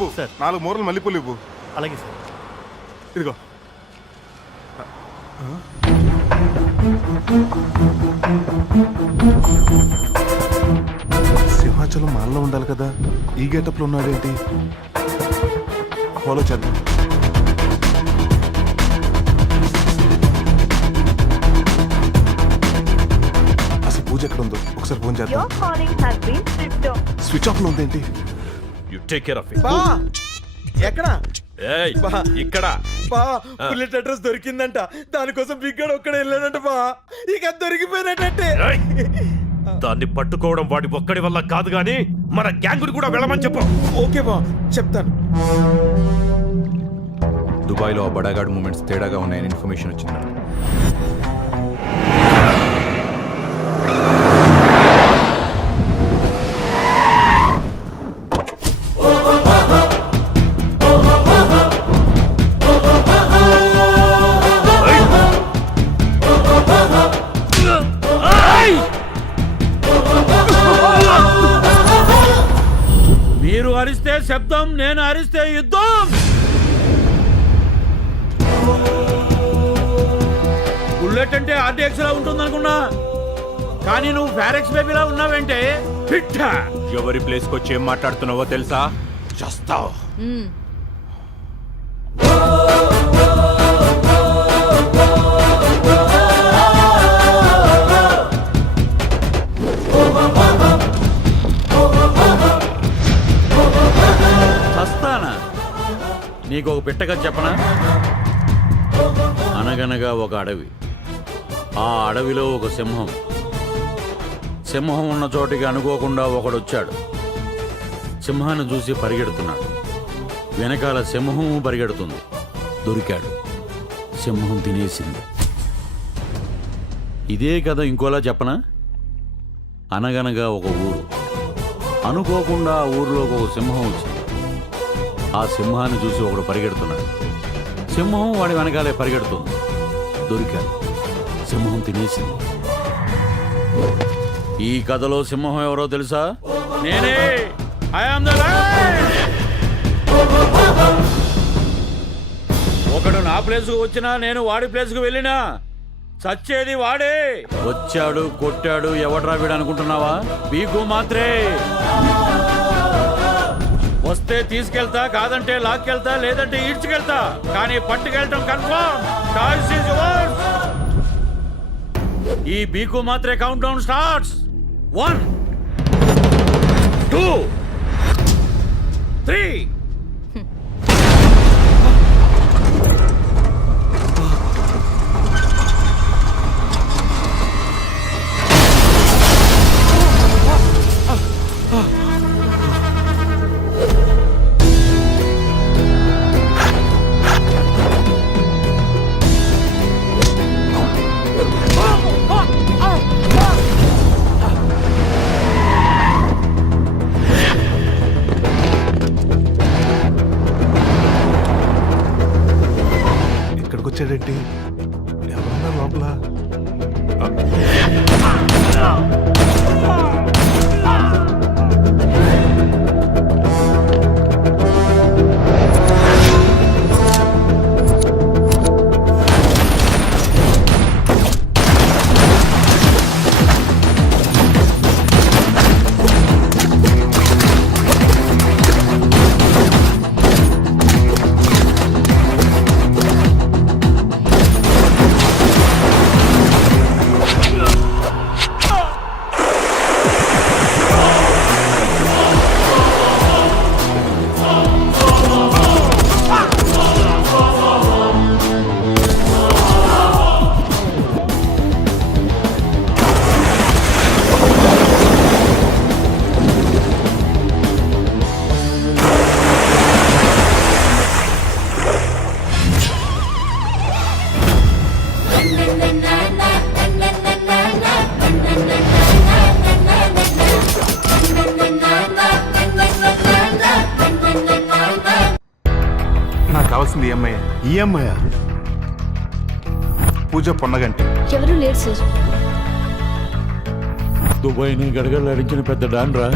బాబు sir. 4 మూరలు మల్లెపూలు ఇవ్వు. అలాగే సార్. ఇదిగో. సింహాచలం మాల్లో ఉండాలి కదా, ఈ గెటప్లో ఉన్నాడేంటి? ఫాలో చేద్దాం. అసలు పూజ ఎక్కడ ఉందో ఒకసారి ఫోన్ చేద్దాం. స్విచ్ ఆఫ్ లో ఉందేంటి? You take care of it. బా ఎక్కడ ఏయ్ ఇక్కడ బా బుల్లెట్ అడ్రస్ దొరికిందంట. దానికోసం బిగ్గాడు ఒక్కడ వెళ్ళాడంట బా. ఇక దొరికిపోయినట్టే. ఏయ్, దాన్ని పట్టుకోవడం వాడి ఒక్కడి వల్ల కాదు గాని మన గ్యాంగుని కూడా వెళ్ళమని చెప్పు. ఓకే బా చెప్తాను. దుబాయ్లో ఆ బడాగాడ్ మూమెంట్స్ తేడాగా ఉన్నాయని ఇన్ఫర్మేషన్ వచ్చింది. మీరు అరిస్తే శబ్దం, నేను అరిస్తే యుద్ధం. బుల్లెట్ అంటే ఆర్డీఎక్స్ లా ఉంటుంది అనుకున్నా, కానీ నువ్వు ఫారెక్స్ బేబీలా ఉన్నావంటే పిట్ట. ఎవరి ప్లేస్కి వచ్చి ఏం మాట్లాడుతున్నావో తెలుసా? చేస్తావు. చస్తానా? నీకు ఒక పిట్టగా చెప్పనా? అనగనగా ఒక అడవి, ఆ అడవిలో ఒక సింహం. సింహం ఉన్న చోటికి అనుకోకుండా ఒకడొచ్చాడు. సింహాన్ని చూసి పరిగెడుతున్నాడు. వెనకాల సింహం పరిగెడుతుంది. దొరికాడు. సింహం తినేసింది. ఇదే కథ ఇంకోలా చెప్పనా? అనగనగా ఒక ఊరు, అనుకోకుండా ఆ ఊరిలోకి ఒక సింహం వచ్చింది. ఆ సింహాన్ని చూసి ఒకడు పరిగెడుతున్నాడు. సింహం వాడి వెనకాలే పరిగెడుతుంది. దొరికాడు. సింహం తినేసింది. ఈ కథలో సింహం ఎవరో తెలుసా? నేనే. I am the lion. ఒకడు నా ప్లేస్కు వచ్చినా, నేను వాడి ప్లేస్కు వెళ్ళినా చచ్చేది వాడే. వచ్చాడు, కొట్టాడు, ఎవడ్రా వీడు అనుకుంటున్నావా? పీకు మాత్రే. వస్తే తీసుకెళ్తా, కాదంటే లాక్కెళ్తా, లేదంటే ఈడ్చుకెళ్తా, కానీ పట్టుకెళ్ళటం కన్ఫర్మ్. Choice is yours. ఈ బీకు మాత్రే కౌంట్ డౌన్ స్టార్ట్స్. 1 2 3. ఇక్కడికి వచ్చాడేంటి? ఎవరన్నా లోపల? కావాల్సింది ఈఎంఐ. పూజ పొన్నగంటి. ఎవరు లేరు సార్. దుబాయ్ని గడగడలాడించిన పెద్ద డాన్ రా.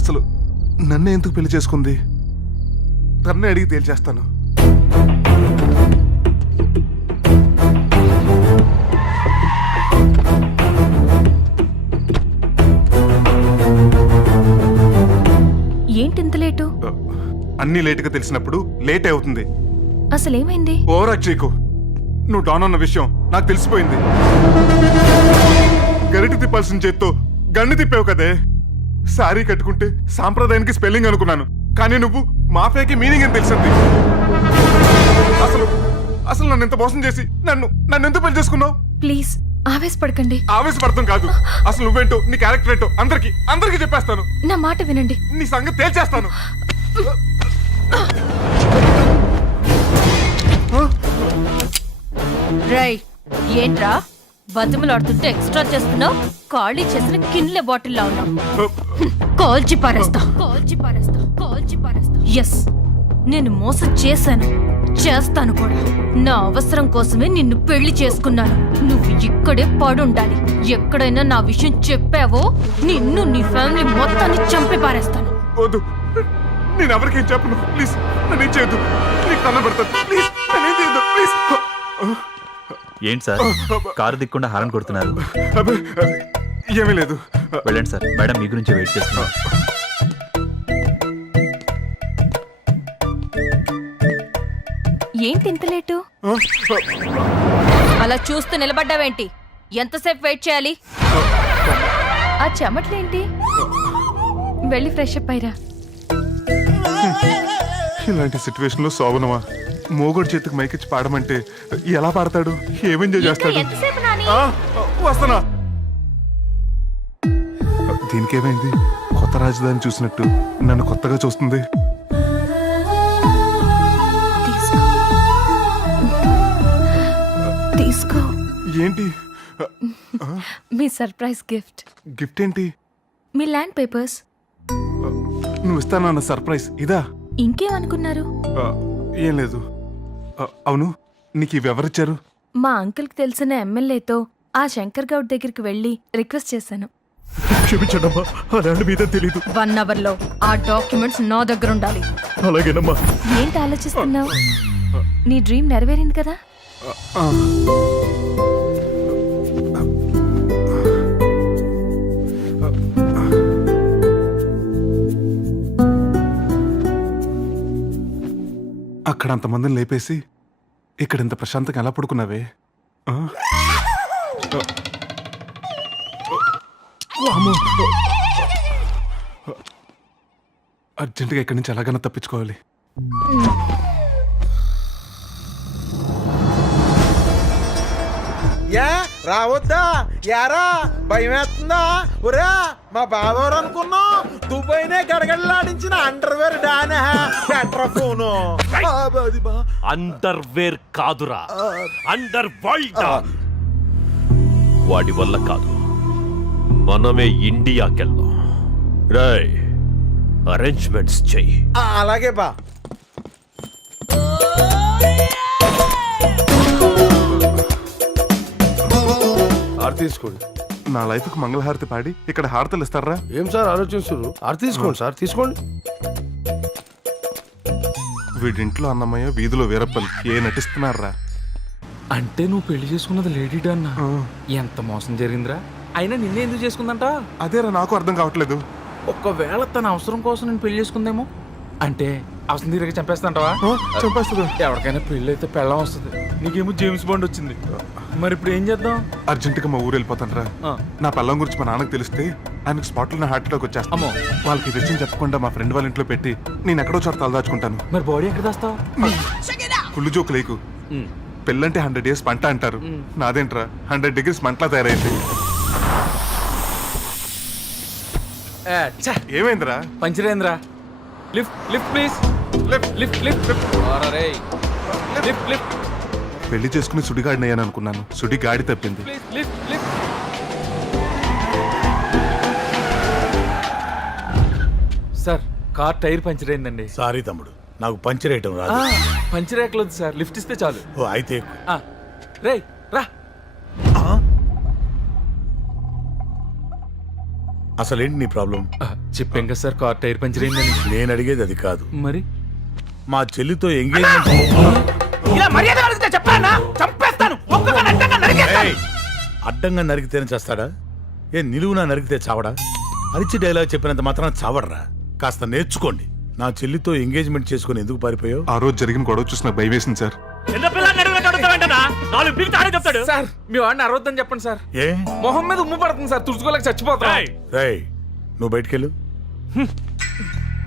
అసలు నన్నే ఎందుకు పెళ్లి చేసుకుంది? తన్నే అడిగి తేల్చేస్తాను. ఏంటింత లేటు? అన్నీ లేటుగా తెలిసినప్పుడు లేట్ అవుతుంది. అసలేమైంది? ఓవర్ చేయకు. నువ్వు డాన్ అన్న విషయం నాకు తెలిసిపోయింది. గరిటి తిప్పాల్సిన చేత్తో గన్ను తిప్పావు కదే. సారీ కట్టుకుంటే సాంప్రదాయానికి స్పెల్లింగ్ అనుకున్నాను, కానీ నువ్వు మాఫియాకి మీనింగ్ అని తెలిసింది. అసలు అసలు నన్ను ఎంత మోసం చేసి నన్ను ఎందుకు పెళ్లి చేసుకున్నావు? ప్లీజ్ ఆవేశపడకండి. ఆవేశపడతాం కాదు, అసలు నువ్వేంటో నీ క్యారెక్టర్ ఏంటో అందరికి చెప్పేస్తాను. నా మాట వినండి. నీ సంగతి తేల్చేస్తాను. రై ఏంట్రా బతుములాడుతుంటే ఎక్స్ట్రా చేస్తున్నావు? ఖాళీ చేసిన కిన్లే బాటిల్లా ఉన్నావు. కాల్చి పారేస్తా. ఎస్, నేను మోసం చేస్తాను కూడా. నా అవసరం కోసమే నిన్ను పెళ్లి చేసుకున్నాను. నువ్వు ఇక్కడే పడుండాలి. ఎక్కడైనా నా విషయం చెప్పావో నిన్ను నీ ఫ్యామిలీ మొత్తాన్ని చంపి పారేస్తాను. వద్దు, నేను ఎవరికేం చెప్పను. ప్లీజ్ నన్నేం చేయొద్దు. నీకు కన్న పెడతాను. ప్లీజ్ నన్నేం చేయొద్దు. ప్లీజ్. ఏంటి సార్ కారు దిక్కుండా హారన్ కొడుతున్నారు? అబ్బే, ఏమీ లేదు. వెళ్ళండి సార్, మేడం మీ గురించి వెయిట్ చేస్తున్నారు. ఏంటి ఇంత లేటు? అలా చూస్తూ నిలబడ్డావేంటి? ఎంతసేపు వెయిట్ చేయాలి? ఆ చెమట్లేంటి? వెళ్ళి ఫ్రెష్ అప్ అయ్యిరా. ఇలాంటి సిచ్యువేషన్ లో శోభనమా మోగోడు చేతికి మైకిచ్చి పాడమంటే ఎలా పాడతాడు? ఏం ఎంజాయ్ చేస్తాడు? వస్తానా? దీనికేమైంది? కొత్త రాజధాని చూసినట్టు నన్ను కొత్తగా చూస్తుంది. తీసుకో. ఏంటి మీ సర్ప్రైజ్ గిఫ్ట్. గిఫ్ట్ ఏంటి? మీ ల్యాండ్ పేపర్స్. నువ్వు ఇస్తానన్న సర్ప్రైజ్ ఇదా? ఇంకేమనుకున్నారు? ఏం లేదు. అవును, నీకు ఇవి ఎవరిచ్చారు? మా అంకుల్కి తెలిసిన ఎమ్మెల్యేతో ఆ శంకర్ గౌడ్ దగ్గరికి వెళ్ళి రిక్వెస్ట్ చేశాను. క్షమించండమ్మా, అలాంటి మీద తెలీదు. 1 hour లో ఆ డాక్యుమెంట్స్ నా దగ్గర ఉండాలి. అలాగేనమ్మా. ఏంటి ఆలోచిస్తున్నావు? నీ డ్రీమ్ నెరవేరింది కదా. అక్కడ అంతమందిని లేపేసి ఇక్కడ ఇంత ప్రశాంతంగా ఎలా పడుకున్నావే? అర్జెంటుగా ఇక్కడి నుంచి ఎలాగైనా తప్పించుకోవాలి. రావద్దా? యారా భయం వేస్తుందా? ఒరా మా బావోరు అనుకున్నాం. దుబాయ్నే గడగడలాడించిన అండర్వేర్ డానా పెట్రా ఫోను. అండర్వేర్ కాదురా, అండర్ వరల్డ్. వాడి వల్ల కాదు, మనమే ఇండియాకెళ్దాం. రై అరేంజ్మెంట్స్ చెయ్యి. అలాగే బా. తీసుకోండి. నా లైఫ్ కు మంగళహారతి పాడి ఇక్కడ హారతలు ఇస్తారా? ఏం సార్ ఆలోచిస్తారు? తీసుకోండి సార్, తీసుకోండి. వీడింట్లో అన్నమయ్య, వీధిలో వీరప్పలు ఏ నటిస్తున్నారా? అంటే నువ్వు పెళ్లి చేసుకున్నది లేడీ డాన్నా? ఎంత మోసం జరిగిందిరా. అయినా నిన్నే ఎందుకు చేసుకుందంట? అదేరా నాకు అర్థం కావట్లేదు. ఒకవేళ తన అవసరం కోసం నేను పెళ్లి చేసుకుందేమో. అంటే అవసరం తీరగా చంపేస్తాంటావా? చంపేస్తుందా? ఎవరికైనా పెళ్లి అయితే పెళ్ళం వస్తుంది, నీకేమో జేమ్స్ బాండ్ వచ్చింది. మరి ఇప్పుడు ఏం చేద్దాం? అర్జెంటుగా మా ఊరు వెళ్ళిపోతానరా. నా పిల్లం గురించి మా నాన్నకు తెలిస్తే ఆయనకు స్పాట్ లో హార్ట్ అటాక్ వచ్చేస్తా. అమ్మో. వాళ్ళకి ఈ విషయం చెప్పకుండా మా ఫ్రెండ్ వాళ్ళ ఇంట్లో పెట్టి నేను ఎక్కడో చోట తలదాచుకుంటాను. మరి బాడీ ఎక్కడ దాస్తావు? కుళ్ళు జోకు లేకు. పెళ్ళంటే 100 days పంట అంటారు. నాదేంట్రా 100 degrees మంటలా తయారైంది. ఏమైందిరా? పంచరేంద్రా. Lift lift please. Lift lift lift lift lift. పెళ్లి చేసుకుని సుడిగాడినయ్యాను అనుకున్నాను. సుడి గాడి తప్పింది. Please lift lift. Sir car tyre puncture అయిందండి. సారీ తమ్ముడు, నాకు పంచర్ వేయటం రాదు. పంచర్ ఎక్కలేదు సార్, లిఫ్ట్ ఇస్తే చాలు. ఓ అయితే రేయ్ రా. అసలేంటి నీ ప్రాబ్లం? చెప్పాం కదా సార్ కార్ టైర్ పంచర్ అయిందని. నేను అడిగేది అది కాదు. మరి మా చెల్లితో ఎంగేజ్మెంట్ ఇలా మర్యాద అడిగితే చెప్పానా చంపేస్తాను. ఒక్కొక్క అడ్డంగా నరికేస్తాను. ఏయ్! అడ్డంగా నరికితేనే చేస్తాడా? ఏ నిలువునా నరికితే చావడా? అరిచి డైలాగ్ చెప్పినంత మాత్రం చావడరా. కాస్త నేర్చుకోండి. నా చెల్లితో ఎంగేజ్మెంట్ చేసుకుని ఎందుకు పారిపోయావు? ఆ రోజు జరిగిన గొడవ చూసి నాకు భయం వేసింది సార్. సార్ మీ వాడిని అరవద్దని చెప్పండి సార్. ఏ మొహం మీద ఉమ్ము పడుతుంది సార్, తుడుచుకోలేక చచ్చిపోతా. రేయ్, నువ్వు బయటికెళ్ళు.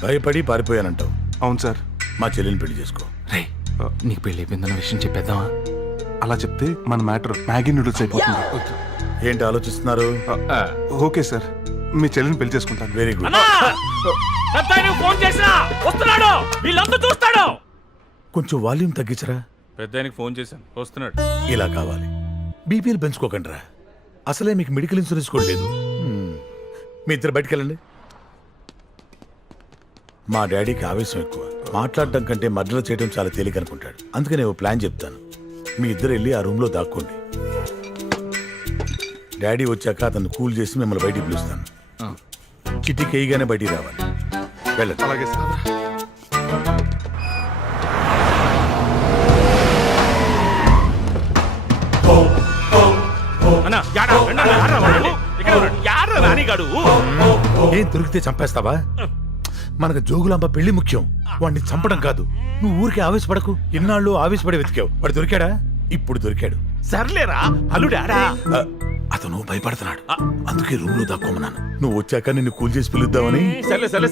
భయపడి పారిపోయానంటావు. అవును సార్. మా చెల్లిని పెళ్లి చేసుకో. రేయ్, నీకు పెళ్లి అయిపోయిందన్న విషయం చెప్పేద్దామా? అలా చెప్తే మన మ్యాటర్ మ్యాగీ నూడిల్స్ అయిపోతుంది. ఏంటి ఆలోచిస్తున్నారు? ఓకే సార్, మీ చెల్లిని పెళ్లి చేసుకుంటాను. Very good. ఫోన్ చేసినా వస్తున్నాడు, వీళ్ళంతా చూస్తాడు. కొంచెం వాల్యూమ్ తగ్గించరా. పెద్దానికి ఫోన్ చేశాను, వస్తున్నాడు. ఇలా కావాలి. బీపీఎల్ పెంచుకోకండి రా. అసలే మీకు మెడికల్ ఇన్సూరెన్స్ కూడా లేదు. మీ ఇద్దరు బయటకెళ్ళండి. మా డాడీకి ఆవేశం ఎక్కువ. మాట్లాడటం కంటే మర్డర్ చేయడం చాలా తేలిక అనుకుంటాడు. అందుకే నేను ప్లాన్ చెప్తాను. మీ ఇద్దరు వెళ్ళి ఆ రూమ్లో దాక్కోండి. డాడీ వచ్చాక అతను కూల్ చేసి మిమ్మల్ని బయటికి పిలుస్తాను. చిట్టి కేయిగానే బయటికి రావాలి. వెళ్ళండి. అలాగే సార్. ఏం దొరికితే చంపేస్తావా? మనకు జోగులాంబ పెళ్లి ముఖ్యం, వాడిని చంపడం కాదు. నువ్వు ఊరికి ఆవేశపడకు. ఇన్నాళ్ళు ఆవేశపడి వెతికావు, వాడు దొరికాడా? ఇప్పుడు దొరికాడు. సర్లేరా అల్లుడారా. అతను భయపడుతున్నాడు, అందుకే రూమ్ లో దాక్కోమన్నాను. నువ్వు వచ్చాక నిన్ను కూల్ చేసి పిలుద్దామని.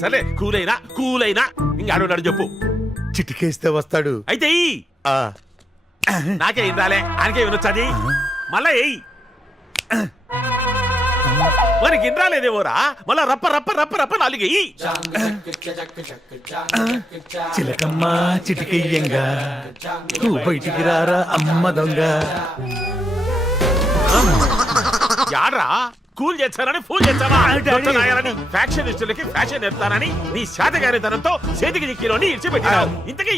సర్లే కూలైనా ఇంకా అడుగున్నాడు చెప్పు. చిటికేస్తే వస్తాడు. అయితే ఆ, నాకే ఇందాలే ఆయనకే వినొచ్చది. మళ్ళా ఎయ్యి మనకి ఇంద్రాలేదేవోరా. మళ్ళా రప్ప రప్ప రప్ప రప్ప నాలుగు ఎయ్యి. చిలకమ్మ చిటికెయ్యంగా నువ్వు బయటికి రారా అమ్మ దొంగ. యాడ్రా కూల్ చేస్తానని ఫూల్ చేస్తావా? ఫ్యాక్షన్ ఇష్టలకి ఫ్యాషన్ ఎత్తానని నీ శాతగారితనంతో చేతికి చిక్కిలోని ఇడిచిపెట్టినావు. ఇంతకీ